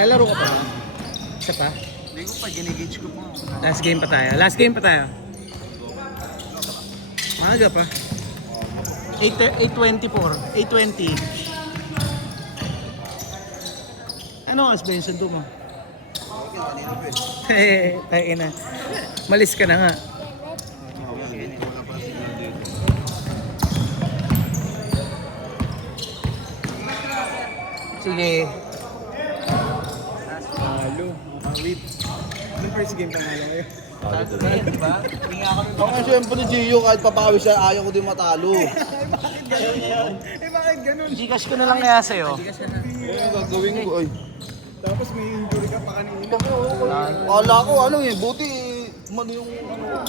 Lalaro ka pa ba? Isa pa? Hindi ko pa, ginigage ko pa. Last game pa tayo. Last game pa tayo. Maaga pa. 8:24. 8:20. Ano oras ba yung sundo mo? Tayo na. Malis ka na nga. Sige. Halo. Wait. Yung first game panalo kayo. Diba? Ako nga siyempre Gio, kahit papawis siya, ayaw ko din matalo. Bakit ganun? Gcash ko na lang kaya sa'yo. Gagawin ko, ay. Tapos may injury ka pa kanina. Kala ko, buti, yung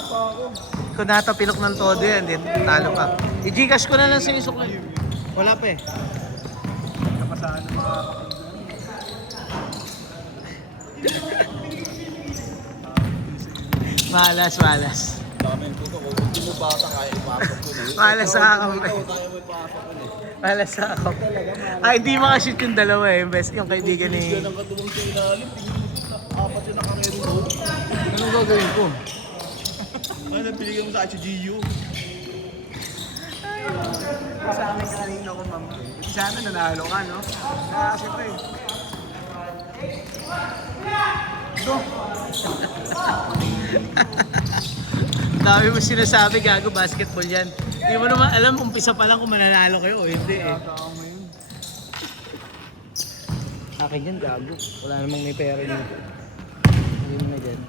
pa ako. Kung natapilok ng todo yan, din talo ka. I-Gcash ko na lang sa isok lang. Wala pa eh. Napasaan ng mga Malas, malas. Dami ko to, kung hindi mo bata, kaya ipasok ko na. Malas sa ako. Ikaw, tayo mo ipasok ko na. Malas sa ako. Hindi makashoot yung dalawa eh. Best yung kaibigan ni... Yan ang katuwang sa ilalim, tingin mo dito, apat yung nakaredy mo. Anong gagawin ko? Ano, pinigyan mo sa akin si Gio. sa amin kanina ko, ma'am. Sana nanalo ka, no? Siyempre. Dami mo sinasabi, gago, basketball yan. Hindi mo naman alam, umpisa pa lang kung mananalo kayo o hindi eh. Tao mo yun. Akin yan, gago. Wala namang may pera dito. Hindi mo na dyan.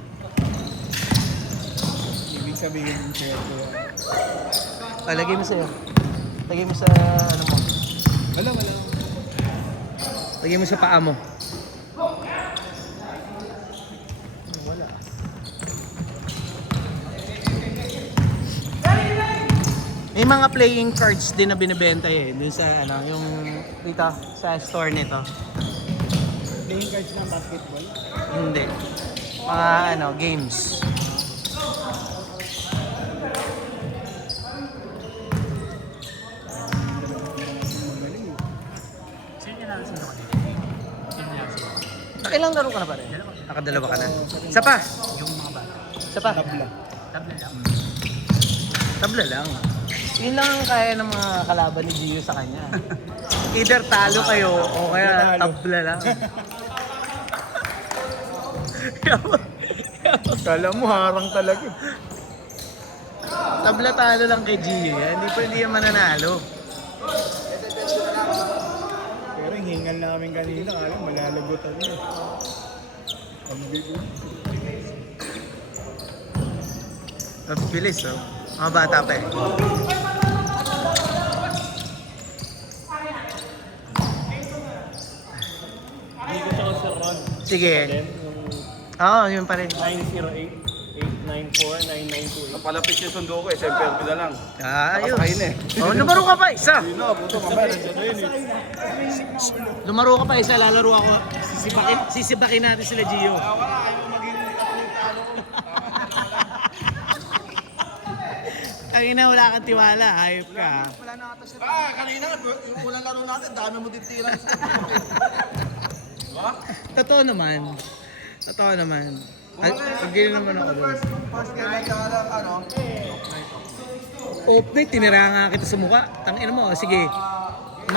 Ibig sabihin yung share ko. Lagay mo sa'yo. Lagay mo sa ano mo. Wala. Lagay mo sa paa mo. Wala. May mga playing cards din na binibenta eh. Dun sa ano, yung dito, sa store nito. Playing cards ng basketball. Hindi. Mga ano, games. Nakailang laro ka na pa rin? Nakadalawa ka na. Isa pa? Yung mga bata. Isa pa? Tabla. Tabla lang. Yun lang ang kaya ng mga kalaban ni Gio sa kanya. Either talo kayo o kaya tabla lang. Kala mo harang talaga. Tabla talo lang kay Gio yan. Hindi yan mananalo. Pero yung hingal namin kanina, alam, malalagutan niya. Ang bigo. Mabilis oh. Mga bata pa eh. Hindi ko siya sa run. Sige. Oo, yun pa rin. 908-894-9928. Napalapit yung sundo ko eh, siyempre na lang. Ayos. Nakakain eh. Oh, lumaro ka pa isa. Yun na, puto mamaya, nandiyan na yun eh. Lumaro ka pa isa, lalaro ako. Sisibakin natin sila Gio. Ang ina, wala kang tiwala, hayop ka. Wala na ata siya. Kanina, yung unang laro natin, dami mo titira sa Totoo naman. Totoo naman. Pag-gano'n naman ako doon. First game ay lang, Off night, tinira nga kita sa mukha. Tangina mo, sige.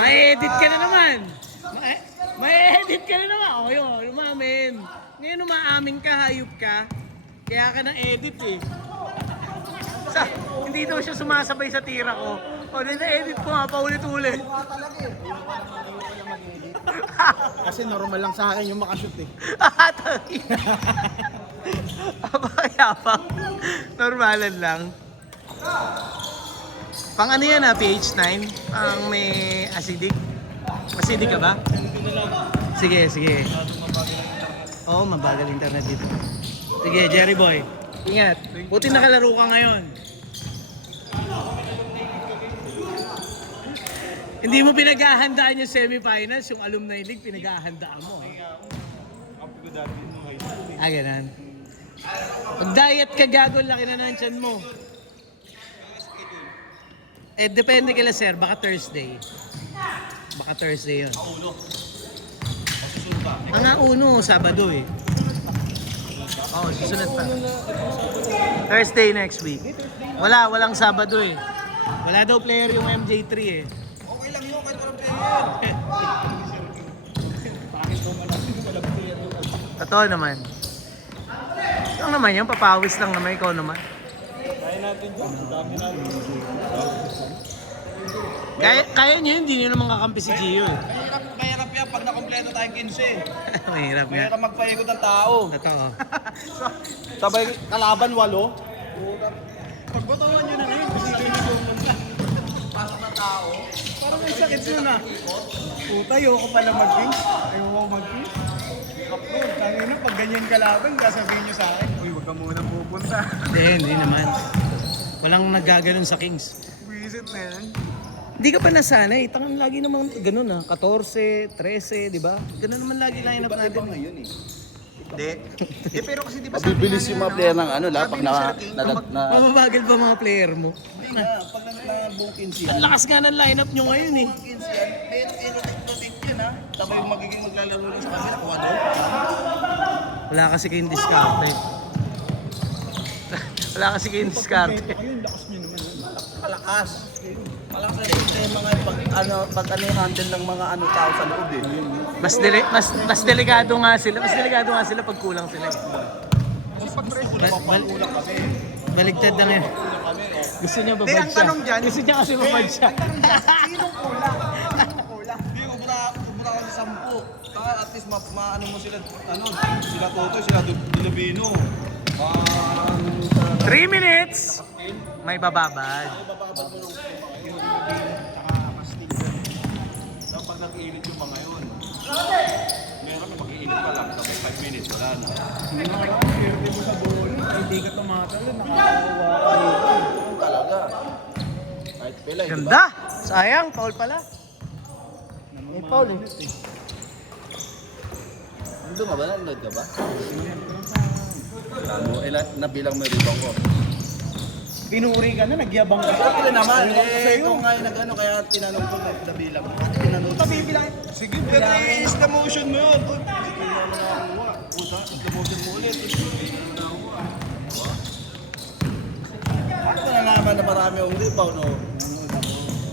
Ma-edit ka na naman. Ma-edit ka na naman. O yun, umamin. Ngayon umaamin ka, hayop ka. Kaya ka na edit eh. Hindi daw siya sumasabay sa tira ko. O, na-edit ko nga, paulit-ulit. Kasi normal lang sa akin yung makashoot eh. Kaya pa. Normalan lang. Pang ano yan PH9? Pang may acidic? Acidic ka ba? Sige. Oo, mabagal internet dito. Sige, Jerry Boy. Ingat. Buti nakalaro ka ngayon. Hindi mo pinaghahandaan yung semifinals, yung alumni league, pinaghahandaan mo. Ganun. Pag-diet ka, gago, laki na ng tiyan mo. Depende kila sir, baka Thursday. Baka Thursday yun. Ang nauno, Sabado eh. Oo, susunod pa. Thursday next week. Walang Sabado eh. Wala daw player yung MJ3 eh. Okay lang yun, kahit walang player. Totoo naman. Lang naman yan, papawis lang naman, ikaw naman. Kaya natin dyan. Dami natin. Kaya nyo yun, hindi nyo naman kakampi si Gio eh. Mahirap yan pag nakompleto tayong 15. Mahirap nga. Mahirap magpaikot ng tao. Totoo. Sabay kalaban 8. Pagbatawan nyo na ngayon. Kasi kayo Pasok ng tao. parang may sakit yun ah. Puta, ayoko pala mag-kings. Ayoko mag-kings. Kapag, tangin na, pag ganyan kalaban, sasabihin nyo sa akin, uy, huwag ka muna pupunta. Hindi naman. Walang naggaganon sa Kings. Visit na yan. Hindi ka pa nasanay. Tangan lagi naman ganun ah. 14, 13, di ba? Ganun naman lagi line up natin. ngayon eh. Hindi. Pero kasi di ba Mabibilis yung mga player ng ano, pag na Mababagal ba mga player mo? Hindi nga, pag nag-buong 15 Ang lakas nga ng lineup nyo ngayon eh. 15 yan, rotate yan ha. Tapos yung magiging maglalaro rin sa kanila, kung ano. Wala kasi kayong discarte. Wala kasi kayong discarte. Ayun, lakas nyo naman. Malakas. Malakas na yung mga pag ano yung handle ng mga ano tao sa loob eh. Mas delikado nga sila. Mas delikado nga sila pag kulang sila. Eh. Kasi pag press, Papakulang kami. Baligtad na ngayon. Gusto niya babad Hindi, ang siya. tanong dyan- Gusto niya kasi babad siya. sinong kulang? Sinong kulang? Hindi, ubra ka sa 10. Kaya at least maano mo sila, ano, sila Toto, sila Dilubino. 3 minutes! May bababad. Kapag nag-iinit yung mga yun, meron na mag-iinit pa lang, tapos 5 minutes, wala na. Swerte mo sa bola. Hindi ka tumatalo, nakakawa. Talaga. Kahit pila, di ba? Ganda! Sayang, foul pala. May foul eh. Nandun ka ba? Nandun ka ba? Ano, nabilang mo yung ribang ko. Pinuri ka na, nagyabang ka. Ito naman, Ewan ko sa'yo. ito nga yung nag-ano, kaya tinanong ko na nabilang mo. Tinanong ko. Bibilang. Sige, pero is the motion mo yun. Sige, puta, is the motion mo ulit. Ito na naman na marami ang rebound, no?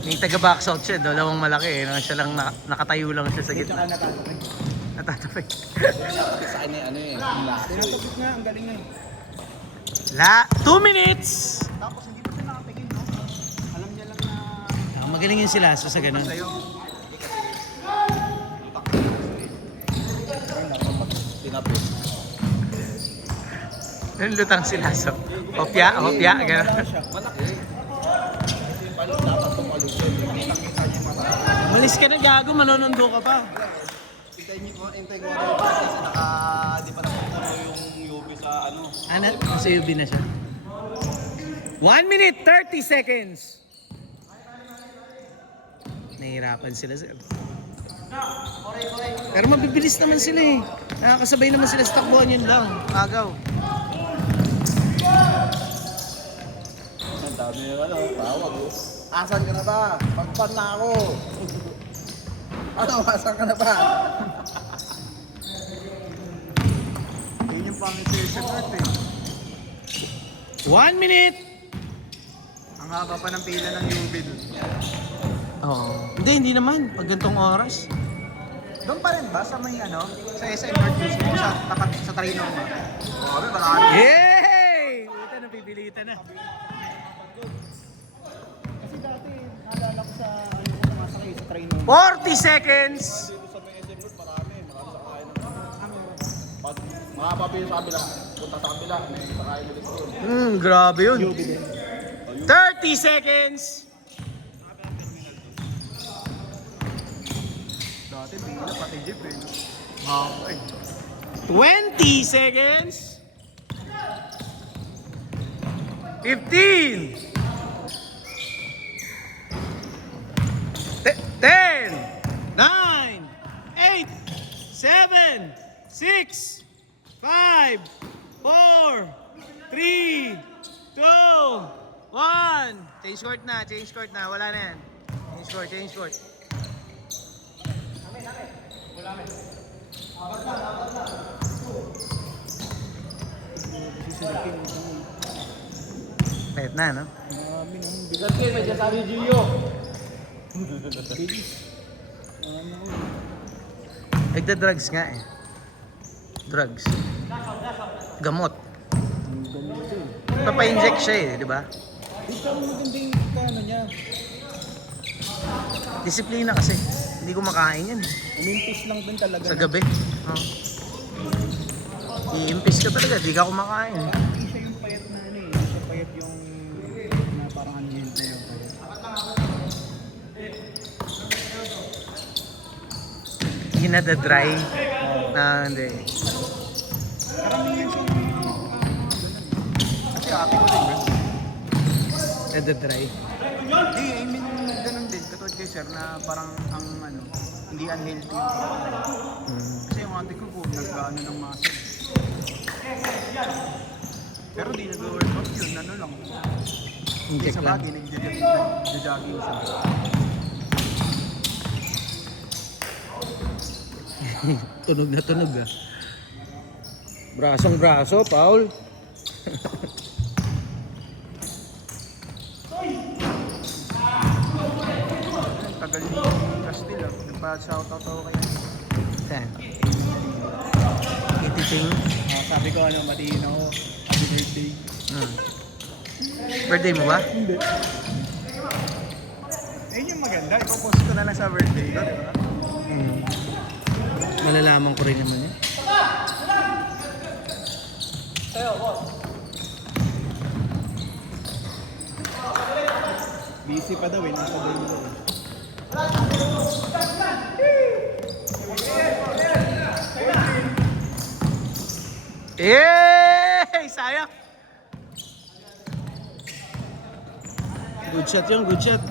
May taga-box out siya, dalawang malaki eh. Siya lang nakatayo lang siya sa Tsaka gitna. natatapin. Natatapay. Sa kanya, ano eh, yung laso eh. Tinatapos nga, ang galing nga. 2 minutes! Tapos hindi pa siya nakatingin, no? Alam niya lang na... Magaling yung sila sa ganun. Sa'yo. Tinapos. Yung lutang sila. So, hopya, ganun. Malaki. Kasi yung balon dapat tumalusin. Nakita niyo yung mata. Malis ka na gago, manonondo ka pa. Hintay ko rin kasi di pa napupuno yung UV sa ano. Ano? Nasa UB na siya. 1 minute, 30 seconds. Nahihirapan sila. Pero mabibilis naman sila eh. Nakakasabay naman sila sa takbuhan yun lang. Agaw. Ang dami yung ano, tawag oh. Asan ka na ba? Pagpan na ako. Ano, asan ka na ba? Yun yung pang-sagot eh. 1 minute! Ang haba pa ng pila ng UV dun. Oo. Hindi naman. Pag gantong oras. Doon pa rin ba sa may ano? Sa SM Park mismo, sa tapat sa Trinoma? Grabe, marami. Yay! Puta, napipilitan na. Kasi dati, naalala ko sa ano ko pumasakay sa Trinoma. 40 seconds! Dito sa may SM Road, marami sa kain ng pag mahaba pa yung sa kabila, punta sa kabila, may sa kain ulit doon. Grabe yun. UV din. 30 seconds! Dati, pila pati jeep eh. Okay. 20 seconds! 15! 10! 9! 8! 7! 6! 5! 4! 3! 2! 1! Change court na, wala na yan. Change court. Kasi sa Ricky, Kahit na, no? marami nang Bigat kayo, may sasabi Gio. bilis. Ano ko. Nagda-drugs nga eh. Drugs. Gamot. Ang ganito eh. Papa-inject siya eh, di ba? Ito ang magandang ano niya. Disiplina kasi. Hindi ko makain yan eh. Umimpis lang din talaga. Sa gabi. Oh. Iimpis ka talaga, di ka kumakain. Hindi siya yung payat na ano eh. Hindi siya payat yung na parang unhealthy yung payat. Ginada-dry. Hindi. Karamihan siya ng kasi ate ko din. Nada-dry. Hindi, I mean ganun din. Katulad kay sir na parang ang ano, hindi unhealthy yung pagkain. Kasi yung ate ko po, nag-ano ng muscle. Pero di nag-workout yun, ano lang. Hindi Inject sa lang. bagay, nag-jogging siya. Tunog na tunog ah. Brasong braso, Paul. Ang tagal ni Castil ah. Nagpa-shoutout ako kay Saan? Ititing. sabi ko ano, matiin ako. Happy birthday. Birthday mo ba? Hindi. Ayun yung maganda. Ipopost ko na lang sa birthday ko, di ba? Malalaman ko rin naman yun. Busy pa daw eh. Nasa daw daw eh. Eh! Sayang! Good shot yun, good shot.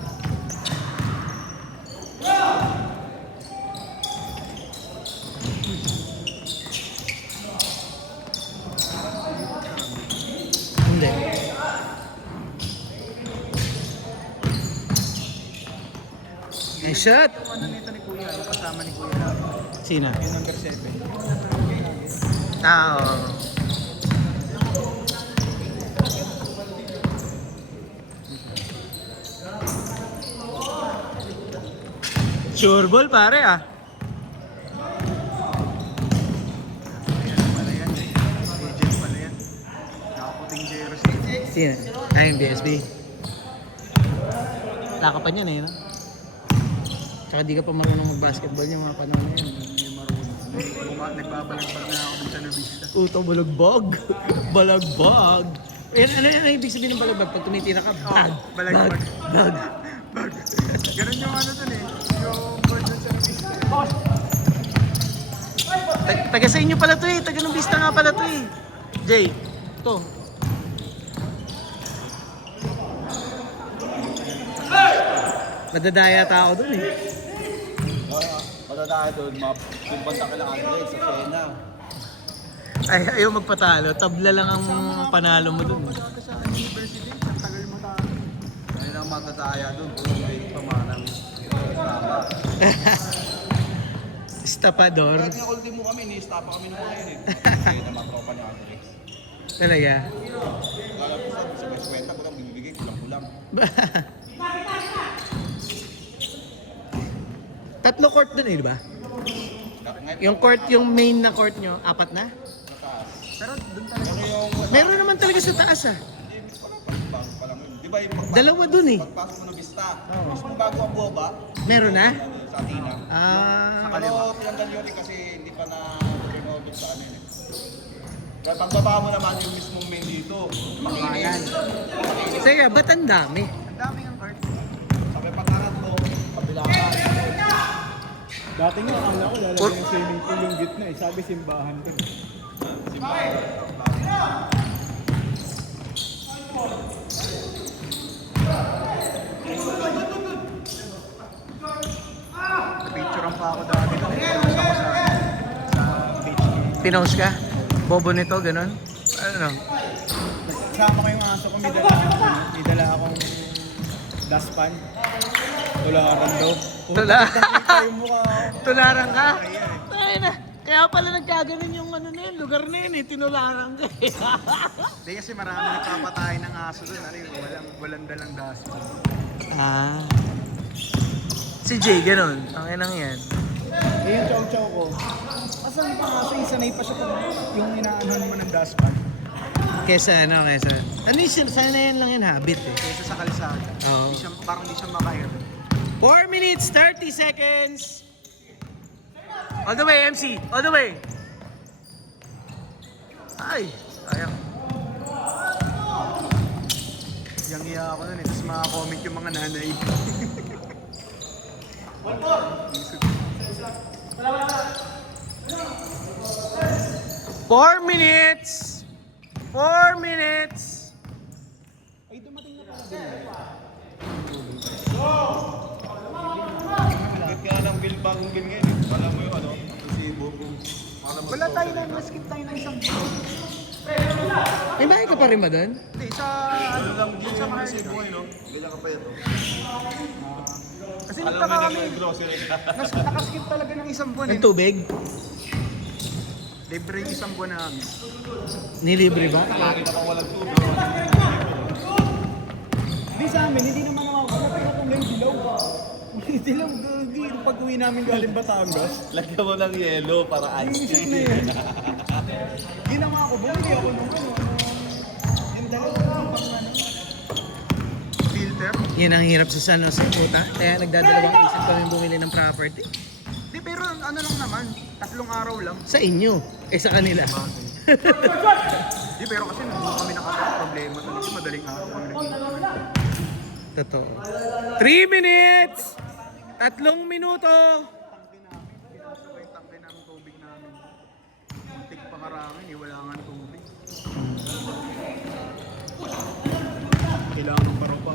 Hindi. Nice shot! Yung ano nito ni Kuya, yung kasama ni Kuya namin. Sina? Yung number 7. Oo. Sure ball pare ah. Ayan pala yan. Agent pala yan. Nakaputing jersey. Sino? Yung BSB. Wala ka pa niyan eh, no? Tsaka di ka pa marunong mag-basketball yung mga panahon na yun. Hindi marunong. Nagbabalag-bag na ako sa nabista. Uto, balagbag. Balagbag. Ano ibig sabihin ng balagbag? Pag tumitira ka, bag. balagbag. Bag. Bag. Ganun yung ano dun eh. Yung board dun sa nabista. Taga sa inyo pala to eh. Taga ng Vista nga pala to eh. Jay, to. Madadaya tao dun eh. Matatayo doon, pupunta ka lang agad sa Sena. Ay, ayaw magpatalo. Tabla lang ang panalo mo dun. Wala ka sa university. Ang tagal mo tayo. Ayun ang matataya doon, kung may pamanang tama. Estapador. Kahit nga ultimo kami, ni-stop kami ng mga yun eh. Kaya naman tropa ni Alex. Talaga. Kala ko sa best kwenta ko lang bibigay, kulang-kulang. Tatlo court dun eh, di ba? Ngayon, Yung court, yung main na court nyo, apat na? sa taas. Pero dun talaga. Ano yung... Meron naman talaga sa taas ah. Hindi, bago pa lang yun. Di ba yung Dalawa dun eh. pagpasok mo ng Vista, mismo bago ang Boba, Meron na? sa Atina. Ah. Pero tinanggal yun eh kasi hindi pa na turnover sa amin eh. Kaya pagbaba mo naman yung mismong main dito, makinis. Teka, ba't ang dami? Ang dami ng card. Sabi pag-angat mo, kabilangan. Dati nga, akala ko lalagyan ng swimming pool yung gitna eh. Sabi simbahan ko. Picturean pa ako dati. Pinost ako sa beach. Pinost ka? Bobo nito, ganun? Ano? Kasama ko yung aso ko. May dala akong dustpan. Tularan daw. Tula- Nakita yung mukha ko. Tularan ka? Kaya eh. Ay na. Kaya Kaya pala nagkaganon yung ano na yun, lugar na yun eh, tinularan ka eh. Hindi kasi marami nagpapatay ng aso doon. Ano yun, walang dalang daso. Ah. Si Jay, ganun. Ang inang yan. Eh yung chow-chow ko, asan pa nga siya, sanay pa siya pag yung inaanohan mo ng dustpan. Kesa ano, kesa. Ano yung sana yan lang yung habit eh. Kaysa sa kalsada. Oo. Parang hindi siya makair. 4 minutes, 30 seconds. All the way, MC. All the way. Ay, sayang. Yang iya ako nun eh, tapos makakomment yung mga nanay. 4 minutes. 4 minutes. Ay, dumating na pala Kaya ng bill, bagong bill ngayon. Wala mo yung ano, si Bubong. Wala tayo na, naskip tayo ng isang May bahay ka pa rin ba doon? Hindi, sa ano lang, yun sa mga Si Boy, no? Ganyan ka pa ito. Kasi Alam mo nagtaka na kami, yung grocery ka. nakaskip talaga ng isang buwan eh. Ng tubig? Libre yung isang buwan namin. Nilibre ba? Lagi na pang walang tubig. Hindi sa amin, hindi naman nakakala, pero kung may dilaw. May dilaw, hindi. Pag uwi namin galing Batangas, Lagyan mo ng yelo para ice iisip tea. na yun. Ginawa ko, bumili ako ng ano, yung dalawang pang ano, filter. Yan ang hirap sa San Jose, puta. Kaya nagdadalawang isip kami bumili ng property. Di, pero ano lang naman, 3 araw lang. Sa inyo, eh sa kanila. Di, pero kasi nung kami problema talaga, madaling araw kami nag-iinit. Totoo. 3 minutes! 3 minuto! Tangke namin, pinasok yung tangke ng tubig namin. Muntik pa karangin, eh, wala nga tubig. Kailangan pa rin pa.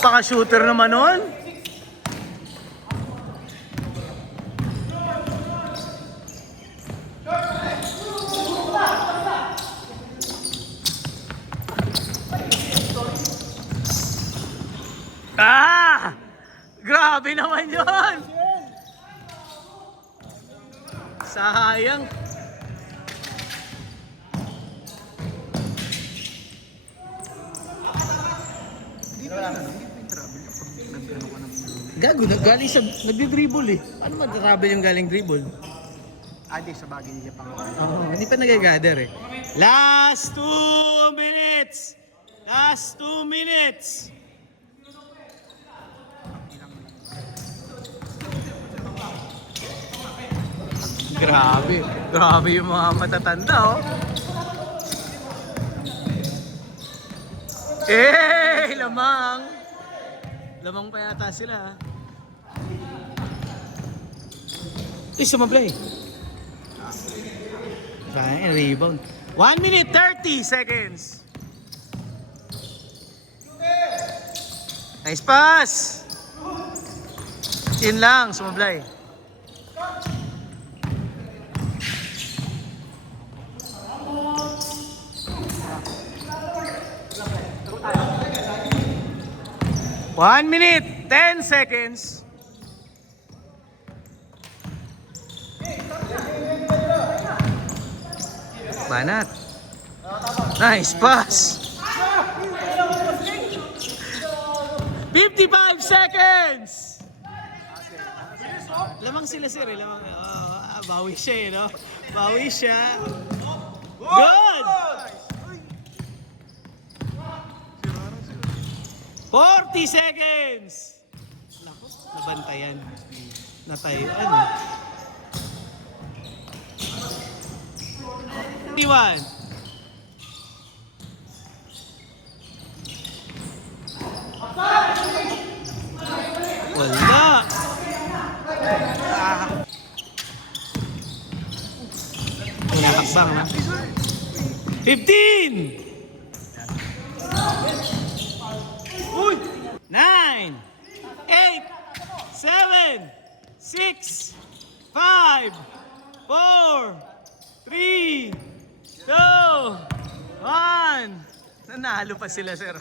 Paka-shooter naman nun. Ah! Grabe naman yun! Sayang. Hindi pa lang, hindi pa yung travel kapag nag-ano ka ng Gago, galing siya, nagdi-dribble eh. Paano mag-travel yung galing dribble? di sa bagay niya pang Hindi pa nag-gather eh. Last 2 minutes! Last 2 minutes! Grabe. Grabe yung mga matatanda oh. Eh, lamang. Lamang pa yata sila. Sumablay. Fine, rebound. 1 minute 30 seconds. Nice pass. Chin lang, sumablay. One minute, 10 seconds. Banat. Nice pass. 55 seconds. Lamang sila sir eh. Lamang, bawi siya eh, no? Bawi siya. Good! 40 seconds! Naku, nabantayan. Natayuan. 51. Wala. Nakakbang na. 15! 9, 8, 7, 6, 5, 4, 3, 2, 1. Nanalo pa sila, sir.